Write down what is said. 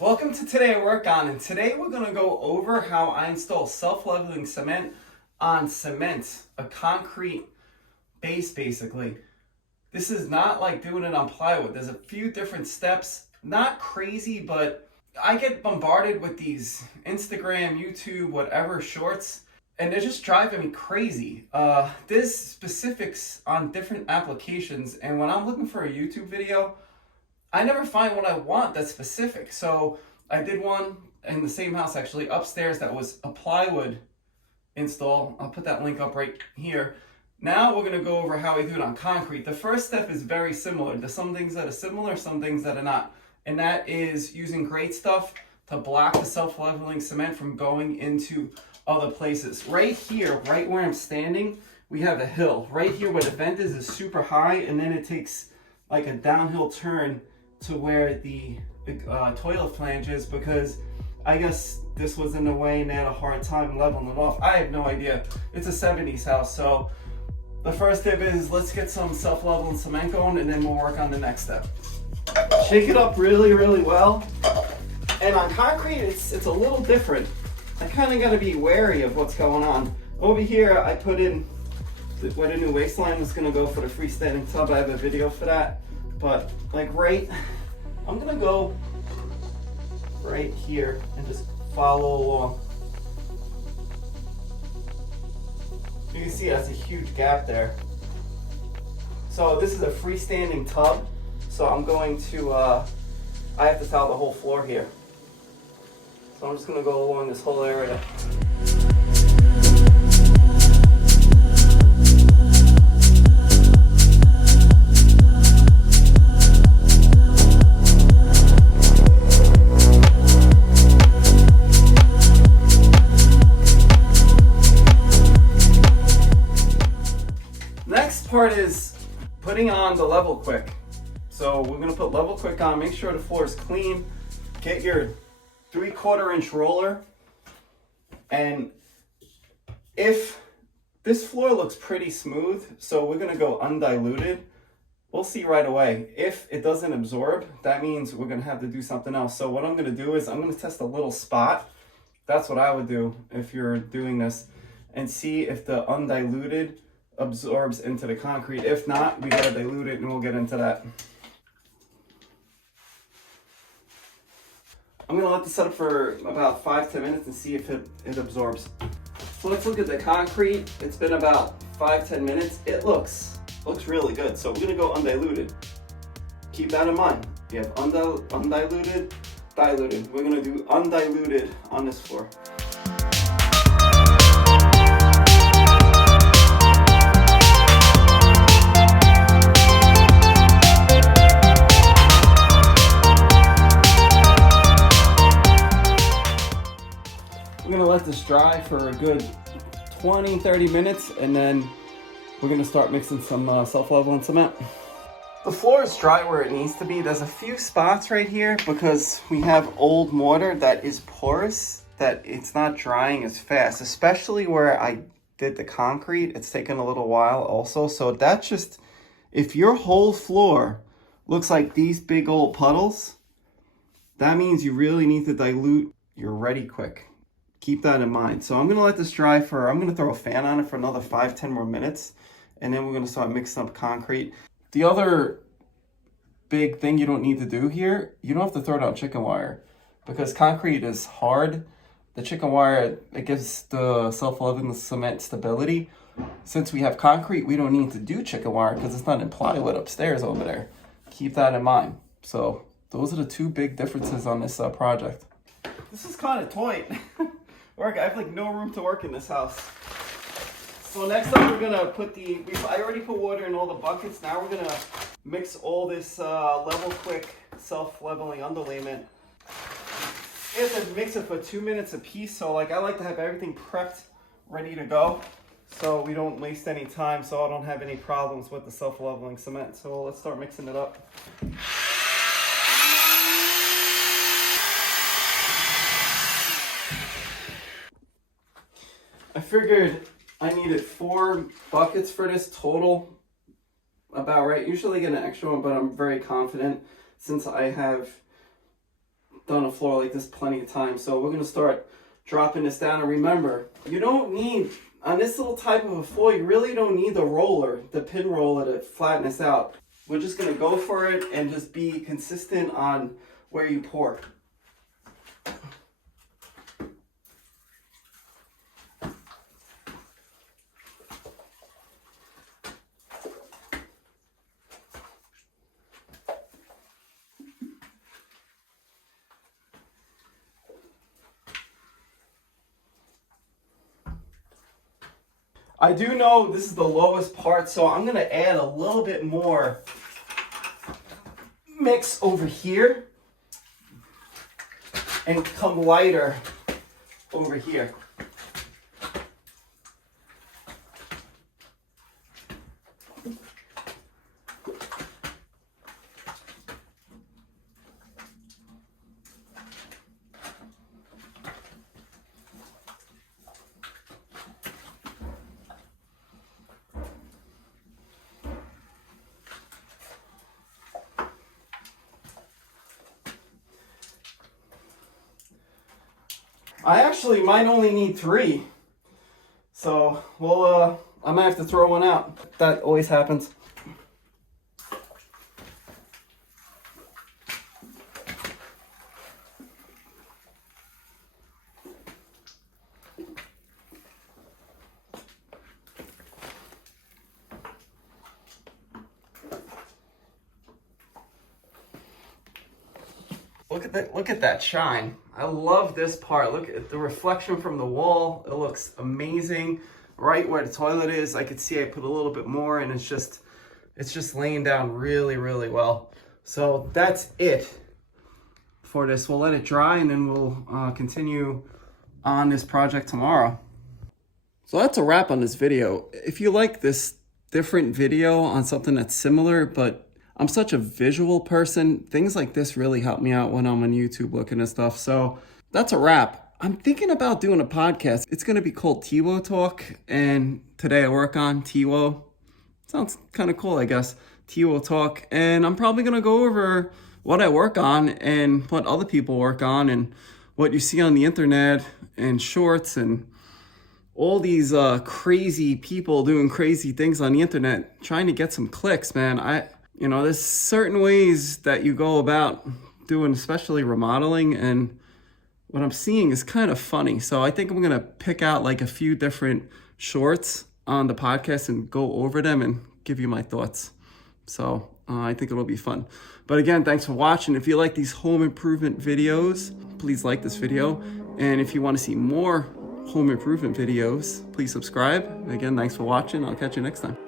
Welcome to Today I Work On, and today we're going to go over how I install self-leveling cement on cement, a concrete base basically. This is not like doing it on plywood. There's a few different steps, not crazy, but I get bombarded with these Instagram, YouTube, whatever shorts, and they're just driving me crazy. There's specifics on different applications, and when I'm looking for a YouTube video, I never find what I want that's specific. So I did one in the same house actually upstairs that was a plywood install. I'll put that link up right here. Now we're gonna go over how I do it on concrete. The first step is very similar. There's some things that are similar, some things that are not. And that is using great stuff to block the self-leveling cement from going into other places. Right here, right where I'm standing, we have a hill. Right here where the vent is super high, and then it takes like a downhill turn to where the toilet flange is, because I guess this was in the way and they had a hard time leveling it off. I have no idea. It's a 70s house. So the first tip is let's get some self-leveling cement going, and then we'll work on the next step. Shake it up really, really well. And on concrete, it's a little different. I kind of got to be wary of what's going on. Over here, I put in where the new waistline is going to go for the freestanding tub. I have a video for that. But like I'm gonna go right here and just follow along. You can see that's a huge gap there. So this is a freestanding tub. So I'm going to, I have to tile the whole floor here. So I'm just gonna go along this whole area. Part is putting on the level quick. So we're going to put level quick on, make sure the floor is clean, get your 3/4 inch roller, and if this floor looks pretty smooth, so we're going to go undiluted, we'll see right away. If it doesn't absorb, that means we're going to have to do something else. So what I'm going to do is I'm going to test a little spot. That's what I would do if you're doing this, and see if the undiluted absorbs into the concrete. If not, we gotta dilute it, and we'll get into that. I'm gonna let this set up for about 5-10 minutes and see if it absorbs. So let's look at the concrete. It's been about 5-10 minutes. It looks really good. So we're gonna go undiluted. Keep that in mind. You have undiluted, diluted. We're gonna do undiluted on this floor. We're gonna let this dry for a good 20-30 minutes, and then we're gonna start mixing some self-leveling cement. The floor is dry where it needs to be. There's a few spots right here because we have old mortar that is porous, that it's not drying as fast, especially where I did the concrete. It's taken a little while also. So that's just, if your whole floor looks like these big old puddles, that means you really need to dilute your ready quick. Keep that in mind. So I'm gonna let this dry I'm gonna throw a fan on it for another 5-10 more minutes, and then we're gonna start mixing up concrete. The other big thing you don't need to do here, you don't have to throw down chicken wire, because concrete is hard. The chicken wire, it gives the self-leveling cement stability. Since we have concrete, we don't need to do chicken wire because it's not in plywood upstairs over there. Keep that in mind. So those are the two big differences on this project. This is kind of tight. I have like no room to work in this house. So next up we're gonna put I already put water in all the buckets. Now we're gonna mix all this level quick self-leveling underlayment. You have to mix it for 2 minutes a piece. So like I like to have everything prepped, ready to go, so we don't waste any time, so I don't have any problems with the self-leveling cement. So let's start mixing it up. I figured I needed 4 buckets for this total, about right. Usually get an extra one, but I'm very confident since I have done a floor like this plenty of times. So we're gonna start dropping this down. And remember, you don't need, on this little type of a floor, you really don't need the roller, the pin roller to flatten this out. We're just gonna go for it and just be consistent on where you pour. I do know this is the lowest part, so I'm gonna add a little bit more mix over here and come lighter over here. I actually might only need 3. So, well, I might have to throw one out. That always happens. Look at that shine. I love this part. Look at the reflection from the wall. It looks amazing. Right where the toilet is, I could see I put a little bit more, and it's just laying down really, really well. So that's it for this. We'll let it dry, and then we'll continue on this project tomorrow. So that's a wrap on this video. If you like this different video on something that's similar, but I'm such a visual person, things like this really help me out when I'm on YouTube looking at stuff. So that's a wrap. I'm thinking about doing a podcast. It's going to be called TWO Talk, and Today I Work On, TWO. Sounds kind of cool, I guess. TWO Talk. And I'm probably going to go over what I work on and what other people work on and what you see on the internet and shorts and all these crazy people doing crazy things on the internet, trying to get some clicks, man. You know, there's certain ways that you go about doing, especially remodeling, and what I'm seeing is kind of funny. So I think I'm gonna pick out like a few different shorts on the podcast and go over them and give you my thoughts. So I think it'll be fun. But again, thanks for watching. If you like these home improvement videos, please like this video. And if you want to see more home improvement videos, please subscribe. Again, thanks for watching. I'll catch you next time.